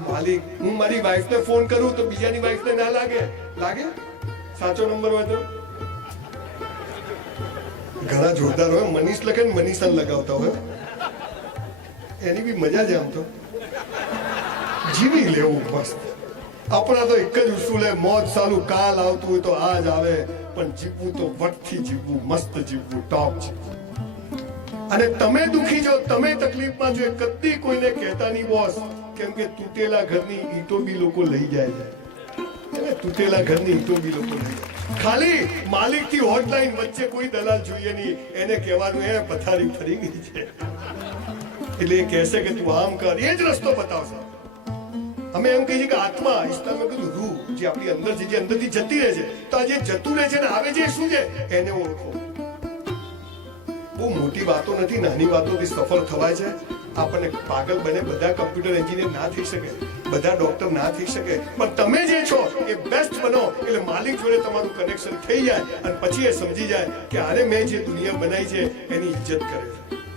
માલિક હું મારી વાઈફને ફોન કરું તો બીજાની વાઈફને ના લાગે સાચો નંબર હોય તો ઘણા જોરદાર હોય મનીષ લખે ને મનીષા લગાવતા હોય એની બી મજા છે આમ તો જીવી લેવું મસ્ત આપણા તો એક જ ઉસૂલ હે મોજ સાલું કાલ આવતું હોય તો આજ આવે પણ જીવવું તો વટથી જીવવું મસ્ત જીવવું ટોપ જીવવું અને તમે દુખી જો તમે તકલીફમાં જો કદી કોઈને કહેતા નહીં બોસ કેમ કે તૂટેલા ઘરની ઈંટો બી લોકો લઈ જાય છે તૂટેલા ઘરની ઈંટો બી લોકો લઈ જાય ખાલી માલિક થી હોટલાઈન વચ્ચે કોઈ દલાલ જોઈએ નહીં એને કહેવાનું એ પથારી ફરી ગઈ છે એટલે એ કહેશે કે તું આમ કર એ જ રસ્તો બતાવશે અમે એમ કહીએ કે આત્મા ઇસ્લામમાં કીધું રૂહ જે આપણી અંદર છે જે અંદરથી જતી રહે છે તો આ જે જતું રહે છે ને આવે છે શું છે એને ઓળખો બહુ મોટી વાતો નથી નાની વાતોથી સફળ થવાય છે આપણને પાગલ બને બધા કમ્પ્યુટર એન્જિનિયર ના થઈ શકે બધા ડોક્ટર ના થઈ શકે પણ તમે જે છો એ બેસ્ટ બનો એટલે માલિક જોડે તમારું કનેક્શન થઈ જાય અને પછી એ સમજી જાય કે આને મેં જે દુનિયા બનાવી છે એની ઇજ્જત કરે છે